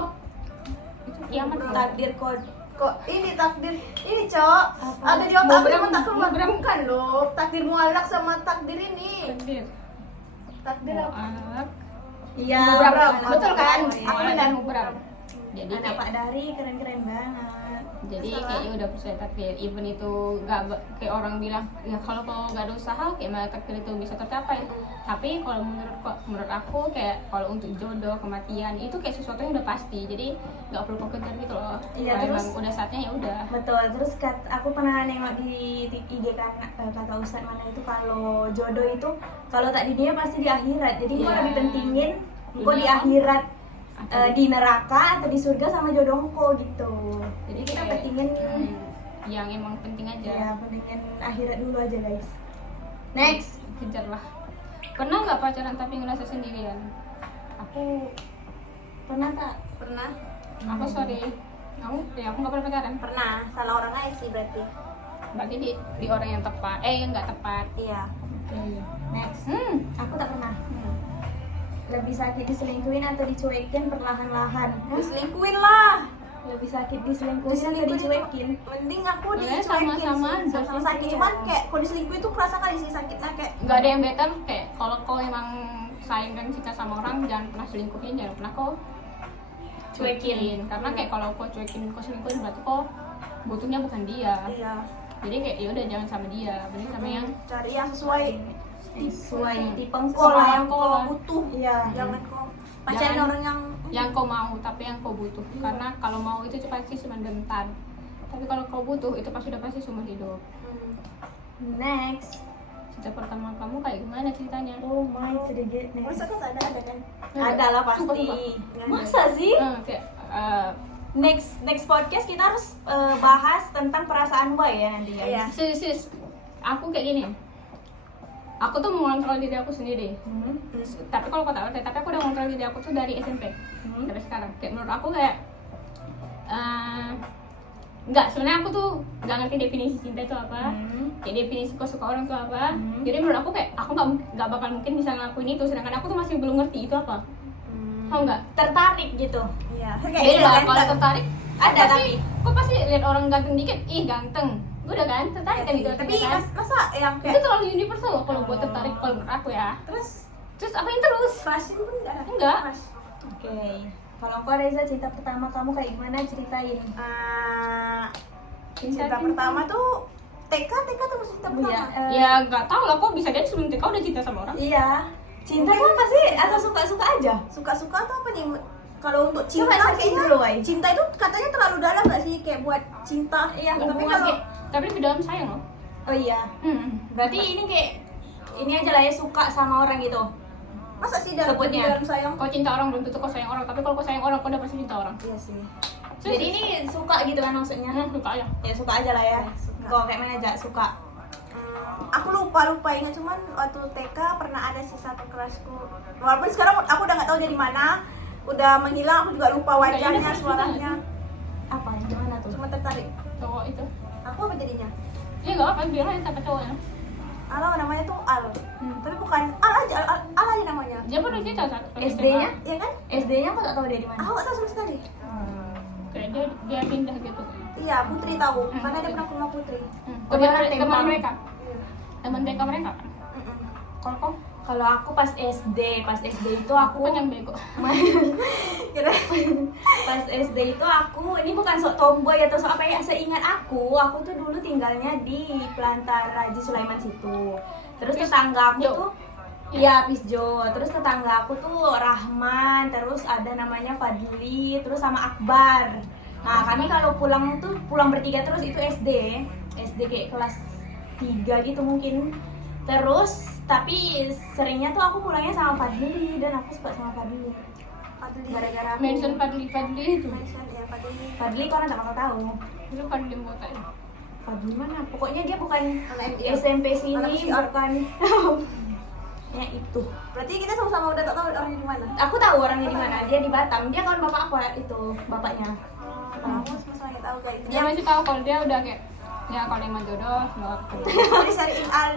itu kiamat. Takdir kod. Kok ini takdir ini cok Apa? ada di otak aku Mubram, cuma tak keluar mubram. bukan loh takdir mualak sama takdir ini Takdir. takdir apa? Mualak. Iya. Mubram. Mubram. Betul kan? Oh, iya. Aku Mualak benar. dan mubram. Jadi Anak kayak Pak Dari keren-keren banget. jadi Masalah. kayaknya udah percaya takdir, even itu nggak kayak orang bilang ya kalau kau nggak ada usaha kayak mah takdir itu bisa tercapai. Tapi kalau menurut aku kayak kalau untuk jodoh, kematian itu kayak sesuatu yang udah pasti, jadi nggak perlu kau kejar gitu loh. Iya, Kalau terus- emang udah saatnya ya udah. Betul. Terus aku pernah nengok di IG kan kata Ustadz mana itu kalau jodoh itu kalau tak di dunia pasti di akhirat. Jadi gua Iya. lebih pentingin engkau di Dunia. akhirat Atau- di neraka atau di surga sama jodoh engkau gitu. Jadi kita kayak, pentingin yang emang penting aja. ya pentingin akhirat dulu aja guys. Next. Kejar lah. Pernah nggak pacaran tapi ngerasa sendirian? Aku Pernah tak? Pernah sorry. Aku nggak pernah pacaran. pernah salah orang aja sih berarti. Berarti di orang yang tepat. Yang nggak tepat. Iya. Next. Hmm. Aku tak pernah. Lebih sakit diselingkuhin atau dicuekin perlahan-lahan? Diselingkuhin lah. Lebih sakit diselingkuhin atau Diselingkuhin itu dicuekin? mending aku Sebenarnya dicuekin sama-sama sih. Sama-sama sakit Iya. cuman kayak kalau diselingkuhin tuh kerasa kali sih sakitnya kayak Nggak ada yang better kayak kalau kau emang sayang dan cinta sama orang, jangan pernah selingkuhin, jangan pernah kau cuekin. Karena kayak kalau kau cuekin, kau selingkuhin berarti kau butuhnya bukan dia. iya. Jadi kayak ya udah jangan sama dia, mending sama yang Cari yang sesuai Sesuai tipe kalau yang kau kau lah. butuh. Iya. Jangan kau pacaran Jangan- orang yang kau mau tapi yang kau butuh. Karena kalau mau itu pasti cuma bentar. Tapi kalau kau butuh itu pasti udah pasti seumur hidup. Next. Cinta pertama kamu kayak gimana ceritanya? Oh my, sedikit nih. masa kan ada kan? Ada lah Sumpah, pasti. sumpah. Masa sih? Kayak Next podcast kita harus bahas tentang perasaan boy ya nanti guys. Iya. sis, aku kayak gini. Aku tuh mau ngontrol diri aku sendiri. Tapi kalau kau tak ngerti, tapi aku udah ngontrol diri aku tuh dari SMP sampai sekarang. Kayak menurut aku kayak nggak, sebenarnya aku tuh nggak ngerti definisi cinta itu apa. Kayak definisi kau suka orang itu apa. Jadi menurut aku kayak aku nggak bakal mungkin bisa ngelakuin itu, sedangkan aku tuh masih belum ngerti itu apa. Tau nggak? Tertarik gitu. Iya. Beda kalau tertarik Ada, kok pasti lihat orang ganteng dikit, ih ganteng. Udah kan tertarik kan itu. Tapi kan? masa yang Itu kayak terlalu universal loh kalau buat tertarik kalau menurut aku ya. Terus apa yang terus? crushing pun enggak ada. Enggak. Crush. Oke. Kalau kau Reza, cinta pertama kamu kayak gimana, ceritain. Cinta pertama tuh TK tuh masih cinta pertama. Iya. Ya nggak tahu lah, kok bisa jadi sebelum TK udah cinta sama orang. Iya. Cinta tuh apa sih? Atau suka-suka aja? Suka-suka atau apa nih? Kalau untuk cinta Coba searching kayaknya dulu, Wai. cinta itu katanya terlalu dalam nggak sih, kayak buat cinta. Iya, tapi Hubungan kalau kayak- tapi lebih dalam sayang loh. Oh iya. Berarti ini kayak ini aja lah ya, suka sama orang gitu. masa sih dalam Sebutnya. dalam sayang? Kau cinta orang belum tentu kau sayang orang, tapi kalau kau sayang orang kau udah pasti cinta orang. Iya sih. Jadi ini suka gitu kan maksudnya? Suka aja. Ya suka aja lah ya. Ya, suka. Kok kayak mana aja suka? Aku lupa ingat, cuman waktu TK pernah ada sih satu kelasku. Walaupun sekarang aku udah nggak tahu dari mana, udah menghilang. Aku juga lupa wajahnya, Kayaknya suaranya. Apa? Yang mana tuh? Cuma tertarik. Cowok itu. Aku apa jadinya? Iya nggak apa, bilang aja siapa cowoknya. Alah, namanya tuh Al. Tapi bukan Al aja, Al aja namanya. Dia pernah cerita saat SD-nya? Iya kan? SD-nya aku tak tahu dia di mana. Aku nggak tahu sama sekali. Kayak dia pindah gitu. Iya, Putri tahu. Karena dia pernah ke rumah Putri. Teman mereka. Iya. Teman TK mereka kan. Kalau kau Kalau aku pas SD itu aku kan yang bego. Kira pas SD itu aku ini bukan sok tomboy atau sok apa ya, seingat aku tuh dulu tinggalnya di Pelantar Haji Sulaiman situ. Terus tetangga aku Jo. tuh iya Pisjo. Terus tetangga aku tuh Rahman, terus ada namanya Fadli, terus sama Akbar. Nah, kami kalau pulang tuh pulang bertiga terus itu SD kayak kelas 3 gitu mungkin. Terus tapi seringnya tuh aku pulangnya sama Fadli dan aku suka sama Fadli. Gara-gara aku Mention Fadli itu. mention ya Fadli. Fadli kok orang tak bakal tahu. Itu Fadli botak. Fadli mana? Pokoknya dia bukan Anak di MTR. SMP Anak sini, PCR. bukan. Ya itu. Berarti kita sama-sama udah tak tahu orangnya di mana. Aku tahu orangnya di mana. Dia di Batam. Dia kawan bapak aku itu, bapaknya. Aku sama-sama nggak tahu kayak gitu. Dia masih tahu kalau dia udah kayak ya kalau emang jodoh nggak ketemu. Jadi cariin Al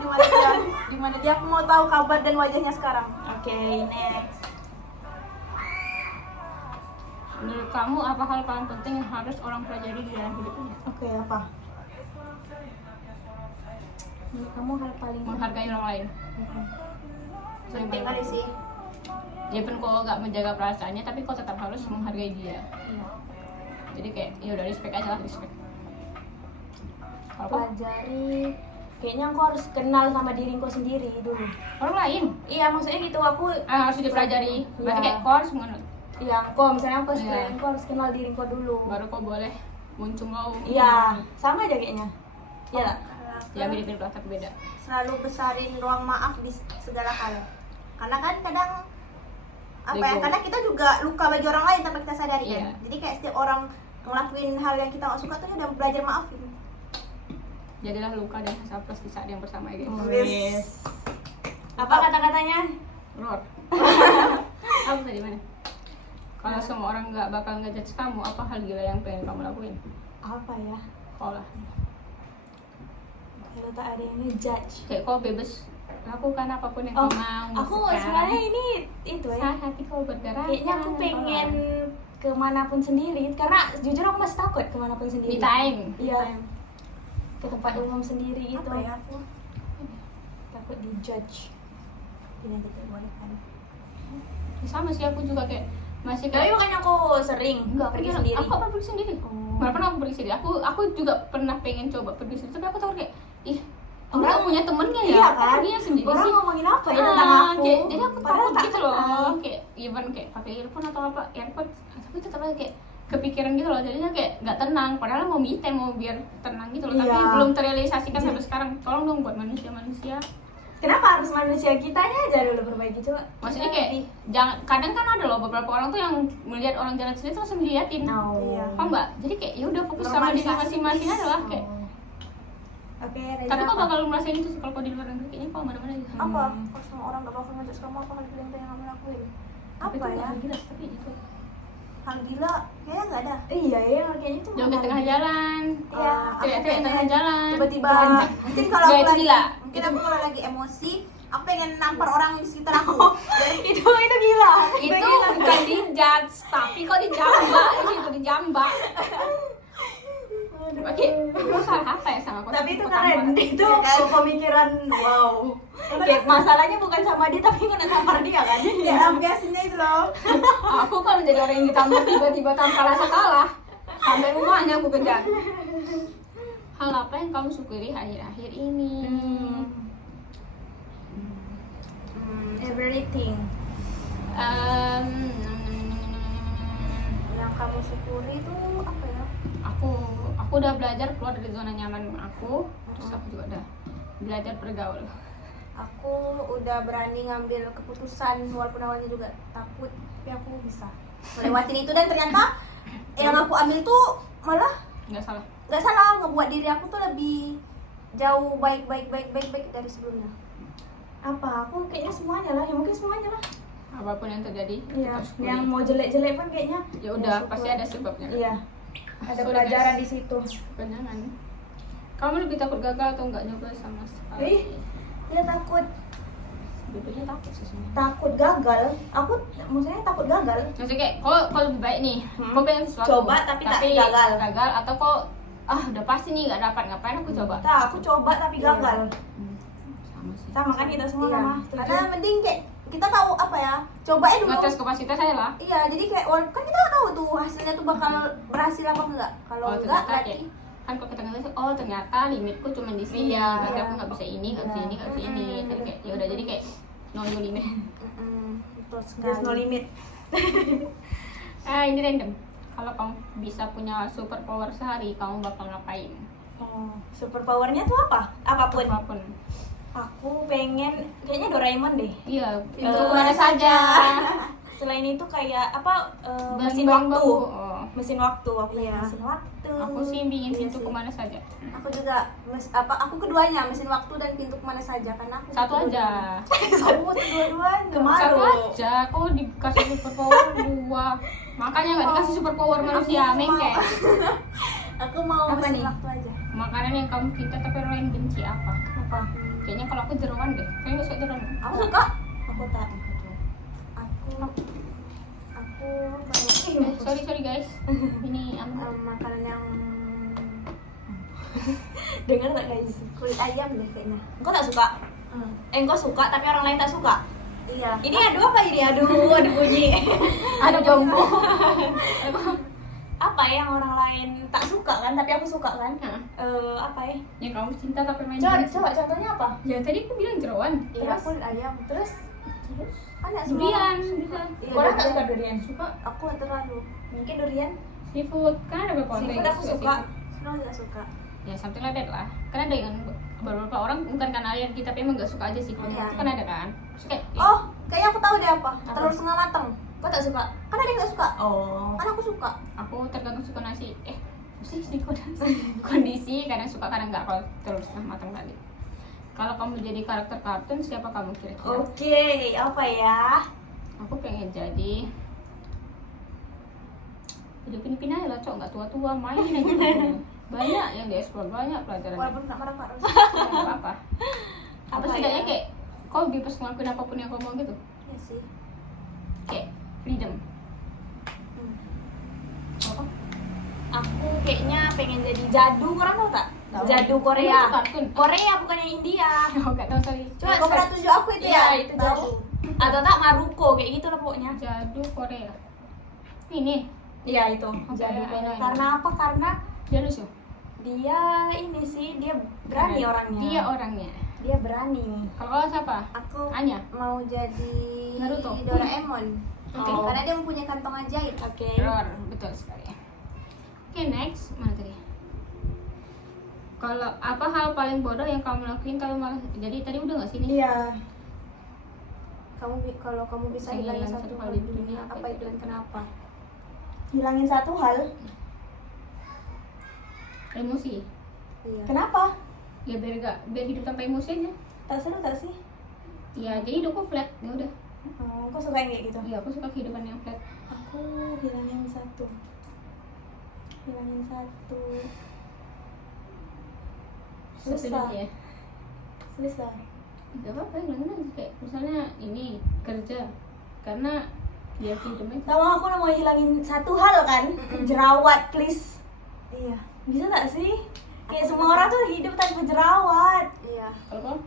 di mana dia. Aku mau tahu kabar dan wajahnya sekarang. Oke, next. Menurut kamu apa hal paling penting yang harus orang pelajari di dalam hidupnya? Oke, apa? Menurut kamu hal paling Menghargai orang lain. Penting kali sih. Ya pun kau nggak menjaga perasaannya, tapi kau tetap harus menghargai dia. Iya. Jadi kayak ya udah respect aja lah, respect. Kalau kau Pelajari kayaknya engkau harus kenal sama diri engkau sendiri dulu. orang lain Iya, maksudnya gitu aku harus dipelajari. Berarti Iya. kayak kau harus mengenal. Iya, engkau misalnya aku Iya. engkau harus kenal diri engkau dulu. Baru kau boleh muncul kau. Iya, sama aja kayaknya. Iya tak? Ya mirip-mirip lah tapi beda. Selalu besarin ruang maaf di segala hal. Karena kan kadang apa ya? Ego. Karena kita juga luka bagi orang lain tanpa kita sadari kan. Iya. Jadi kayak setiap orang ngelakuin hal yang kita nggak suka tuh udah belajar maafin. Jadilah luka dan rasa plus di saat yang bersama ya guys. Yes. Apa kata-katanya? Roar. Apa tadi mana? Kalau semua orang nggak bakal ngejudge kamu, apa hal gila yang pengen kamu lakuin? Apa ya? Kau lah. Kalau tak ada yang ngejudge. Kayak kau bebas lakukan apapun yang Oh, kau mau. aku suka. sebenarnya ini itu ya. saat hati kau bergerak. Kayaknya aku pengen kemanapun sendiri, karena jujur aku masih takut kemanapun me sendiri. time. Iya. Ke tempat umum sendiri itu. Apa ya aku? Takut dijudge. Ini kita boleh kan. Sama sih aku juga kayak masih Tapi kayak makanya aku sering pergi sendiri. Aku apa pergi sendiri? Oh. Nggak pernah aku pergi sendiri. Aku juga pernah pengen coba pergi sendiri, tapi aku tahu kayak ih Orang- orang punya temennya ya, Iya aku kan? perginya sendiri Orang sih. ngomongin apa ya tentang aku? Jadi aku Padahal takut tak gitu kenal. loh, kayak even kayak pakai earphone atau apa earpod, tapi tetap aja kayak kepikiran gitu loh, jadinya kayak nggak tenang. Padahal mau me time, mau biar tenang gitu loh, tapi Iya. belum terrealisasikan sampai sekarang. Tolong dong buat manusia-manusia. Kenapa harus manusia kitanya aja dulu perbaiki, coba? Maksudnya kayak jangan, kadang kan ada loh beberapa orang tuh yang melihat orang jalan sendiri terus langsung diliatin. No. Iya. Paham nggak? Jadi kayak ya udah fokus sama diri Normalisasi. masing-masing adalah kayak. Oke, Reza. Tapi kok bakal ngerasain itu sih kalau kau di luar negeri, kayaknya kau mana-mana aja. apa? Kalau semua orang gak bakal ngejudge kamu, apa hal gila yang pengen kamu lakuin? Tapi Apa itu ya? nggak gila, tapi itu Hal gila kayaknya nggak ada. Iya, ya kayaknya itu. joget tengah jalan. Iya, aku Teriak-teriak pengen tengah jalan. tiba-tiba Anjing. mungkin kalau Nggak, aku itu lagi gila. mungkin aku kalau lagi emosi aku pengen nampar orang di sekitar aku. itu gila. Itu bukan dijudge, tapi kok dijambak itu dijambak. Oke, masalah apa ya sama aku? Tapi itu Aku keren. tampar. Itu Iya kan? pemikiran wow. Kayak masalahnya bukan sama dia tapi kena tampar dia kan. Ya aplikasinya itu loh. Aku kalau jadi orang yang ditampar tiba-tiba tanpa rasa kalah, sampai rumahnya aku kejar. hal apa yang kamu syukuri akhir-akhir ini? Everything Em, yang kamu syukuri itu apa ya? aku udah belajar keluar dari zona nyaman aku, terus aku juga udah belajar bergaul. Aku udah berani ngambil keputusan walaupun awalnya juga takut, tapi aku bisa melewatin itu, dan ternyata yang aku ambil tuh malah Nggak salah. ngebuat diri aku tuh lebih jauh baik dari sebelumnya. Apa? Aku kayaknya semuanya lah, ya mungkin semuanya lah. Apapun yang terjadi, Iya. kita syukuri. Yang mau jelek-jelek pun kayaknya. Ya udah, syukur. pasti ada sebabnya. Iya. Ada So, pelajaran guys. di situ. Jangan. Kamu lebih takut gagal atau nggak nyoba sama sekali? Ih, dia takut Sebetulnya takut sih sebenarnya. takut gagal. Aku maksudnya takut gagal. Maksudnya kayak kalau lebih baik nih, kau pengen sesuatu Coba tapi tak gagal. atau kok udah pasti nih nggak dapat, ngapain aku coba? Nah, aku coba tapi Iya. gagal. Sama sih. Sama kan kita semua Iya. sama. Karena mending kayak kita tahu apa ya, cobain dulu. Ngetes kapasitas saya lah. Iya, jadi kayak walaupun kan kita nggak tahu tuh hasilnya tuh bakal berhasil apa enggak. Kalau Oh, enggak ternyata berarti kayak kan kalau kita ngetes, oh ternyata limitku cuma di sini, Iya. berarti aku nggak bisa ini, nggak bisa ini, nggak bisa ini. Jadi kayak ya udah, jadi kayak no limit. betul sekali. There's no limit. Ini random. Kalau kamu bisa punya super power sehari, kamu bakal ngapain? Oh, super powernya tuh apa? Apapun. Apapun. Aku pengen kayaknya Doraemon deh. Iya, Pintu eh, kemana saja. Selain itu kayak apa? Mesin bang waktu. bambu. Oh. Mesin waktu. Aku pengen Iya. mesin waktu. Aku sih ingin Iya pintu sih. kemana saja. Aku juga aku keduanya, mesin waktu dan pintu kemana saja, karena aku Satu aja. Aku butuh dua-duanya. Satu aja. Kok dikasih super power dua? Makanya nggak dikasih super power manusia, mengke. Aku mau Apa mesin nih? waktu aja. Makanan yang kamu cinta tapi orang lain benci apa? Apa? Kayaknya kalau aku jeroan deh. Kayaknya nggak suka jeroan. Aku suka. Aku tak. Aku Sorry guys. Ini makanan yang Dengar tak guys? kulit ayam deh kayaknya. Engkau tak suka? Engkau suka tapi orang lain tak suka. Iya. Ini aduh apa ini? Aduh bunyi. ada jombo. Apa ya yang orang lain tak suka kan? Tapi aku suka kan? Hah? Apa ya? Yang kamu cinta tapi main Coba, benci. coba contohnya apa? Ya tadi aku bilang jeroan. Iya, kulit ayam. Terus? Anak Durian semua. bisa. Iya, Orang tak durian. suka durian? Suka Aku nggak terlalu. Mungkin durian? seafood. Kan ada beberapa orang Seafood yang aku suka suka. seafood. Semua nggak suka. Ya something like that lah. Kan ada yang beberapa orang bukan karena alergi tapi emang nggak suka aja sih. Iya. Itu kan ada kan. Terus kayak Oh, kayaknya aku tahu deh apa. Apa? Telur setengah matang. Kau tak suka? Kan ada yang nggak suka. Oh. Kan aku suka. aku tergantung suka nasi. Mesti kondisi kadang suka kadang nggak kalau terus setengah matang tadi. Kalau kamu jadi karakter kartun siapa kamu kira-kira? Oke, apa ya? Aku pengen jadi Pinipin aja lah, cok, nggak tua-tua, main aja dulu. Banyak yang dieksplor, banyak pelajaran. Walaupun nggak marah-marah. Nggak apa-apa. Apa Apa setidaknya ya? kayak kau bebas ngelakuin apapun yang kau mau gitu. Iya sih. Kayak freedom. Apa? Aku kayaknya pengen jadi jadu, orang tahu tak? Tahu. Jadu Itu Korea. kartun. Korea bukan yang India. Oh, nggak tahu sorry. Coba kau pernah tunjuk aku itu Iya, ya? itu Tahu. jadu. Atau tak Maruko kayak gitu lah pokoknya. Jadu Korea. Ini Iya itu. Oke, Jadu I Korea. know. Karena apa? Karena dia lucu. dia ini sih dia berani Keren. orangnya. Dia orangnya. Dia berani. Kalau kau siapa? Aku Anya. mau jadi Naruto. Doraemon. Oke. Oh. Karena dia mempunyai kantong ajaib. Oke. Roar, betul sekali. Oke, next. Mana tadi? Kalau apa hal paling bodoh yang kamu lakuin tapi malah jadi tadi udah nggak sih ini? Iya. Kalau kamu bisa Bisa hilangin hilangin satu satu hal di dunia, apa itu dan kenapa? Hilangin satu hal. Emosi. Iya. Kenapa? Ya biar hidup tanpa emosi aja. Tak seru tak sih? Ya jadi hidupku flat. Ya udah. Oh, kok suka yang kayak gitu? Iya, aku suka kehidupan yang flat. Aku hilangin satu. Hilangin satu. Susah. Sebenarnya. Susah. Gak apa-apa, hilangin aja kayak misalnya ini kerja karena biar hidupnya Tahu aku udah mau hilangin satu hal kan? Jerawat, please. Iya. Bisa tak sih? Kayak semua orang tuh hidup tanpa jerawat. Iya. kalau kau?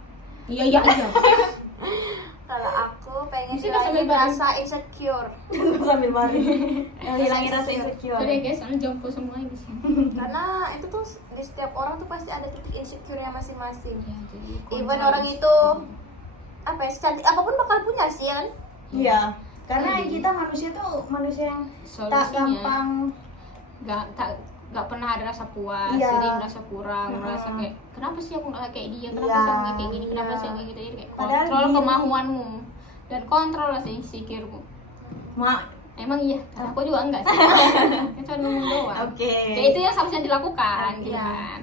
Iya. Kalau aku pengen Mesti udah sambil hilangin rasa insecure. Sambil mari. Hilangin rasa insecure. Sorry guys, soalnya jompo semua di sini. Karena itu tuh di setiap orang tuh pasti ada titik insecure-nya masing-masing. Ya, jadi Even kontrol orang sih. itu apa ya, secantik apapun bakal punya sih kan. Iya. Karena Jadi, kita manusia tuh manusia yang tak solusinya gampang. Gak pernah ada rasa puas, Iya. sering merasa kurang, Heeh. merasa kayak kenapa sih aku nggak kayak dia, kenapa Iya, sih aku nggak kayak gini, kenapa iya. sih aku kayak gitu, jadi kayak Padahal kontrol diri- kemauanmu dan kontrol rasa insecure-mu. Emang iya, aku juga enggak sih. Kita cuma ngomong doang. Oke. Kayak itu yang seharusnya dilakukan, gitu Iya. kan.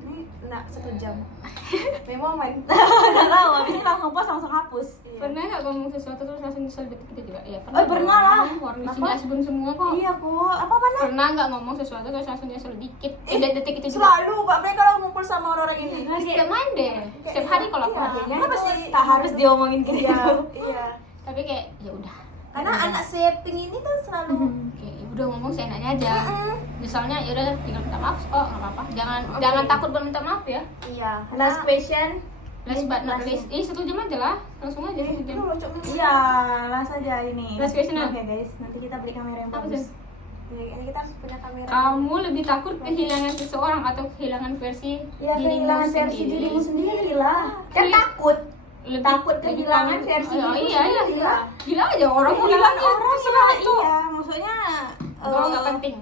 Ini nak 1 jam. Memomen. Nggak tahu, habis ini langsung post langsung hapus. Pernah nggak ngomong sesuatu terus langsung nyesel detik itu juga? Ya Oh, pernah lah. Orang di Apa? sini asbun semua kok. Iya kok. Apa nih? Pernah nggak ngomong sesuatu terus langsung nyesel dikit? Detik itu juga. Selalu Kak Mei kalau ngumpul sama orang-orang ini. Setiap main deh, setiap hari kalau aku Iya. harinya. Kenapa sih? Tak harus diomongin ke Iya, dia. iya. Tapi kayak ya udah. Karena anak shaping ini kan selalu Kayak ya udah ngomong seenaknya aja. Mm-mm. Misalnya ya udah tinggal minta maaf kok, nggak apa-apa. Jangan takut buat minta maaf ya. iya. Last question. Last but not Last least, 1 jam aja lah, langsung aja 1 jam. Iya, last aja ini. Last question, Oke guys, nanti kita beli kamera yang Apa bagus. tuh? Ini kita harus punya kamera. Kamu lebih takut kehilangan seseorang atau kehilangan versi Iya, kehilangan versi dirimu sendiri lah. Kan takut. Lebih- Takut lebih kehilangan takut- versi oh, dirimu iya, iya. sendiri lah. Gila aja orang mau Kehilangan hilang orang terserah ya, itu. iya, maksudnya Kalau nggak eh, penting,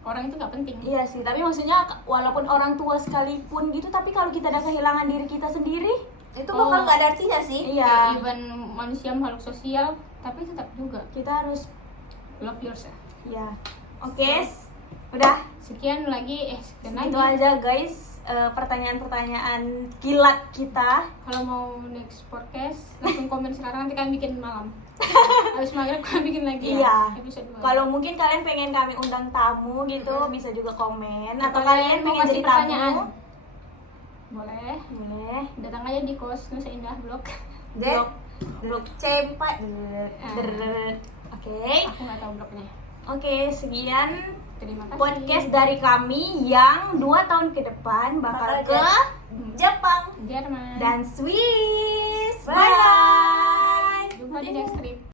orang itu nggak penting. Iya sih, tapi maksudnya walaupun orang tua sekalipun gitu, tapi kalau kita ada kehilangan diri kita sendiri, Itu bakal nggak ada artinya sih. iya, Even manusia makhluk sosial, tapi tetap juga kita harus, love yourself. ya, oke, udah, Sekian lagi, sekian lagi. itu aja guys, pertanyaan-pertanyaan kilat kita. Kalau mau next podcast, langsung komen sekarang, nanti kalian bikin malam. Habis maghrib kalian bikin lagi Iya. ya. Episode 2. Kalau mungkin kalian pengen kami undang tamu gitu, bisa juga komen. Atau Atau kalian kalian mau pengen kasih jadi pertanyaan, tamu, boleh. boleh. Datang aja di kos Nusa Indah Blok. Blok C4. Oke, Aku nggak tahu bloknya. oke, sekian Terima kasih. podcast dari kami yang 2 tahun ke depan bakal Bakal ke Jepang Jerman. dan Swiss. Bye. Bye. Jumpa di next trip.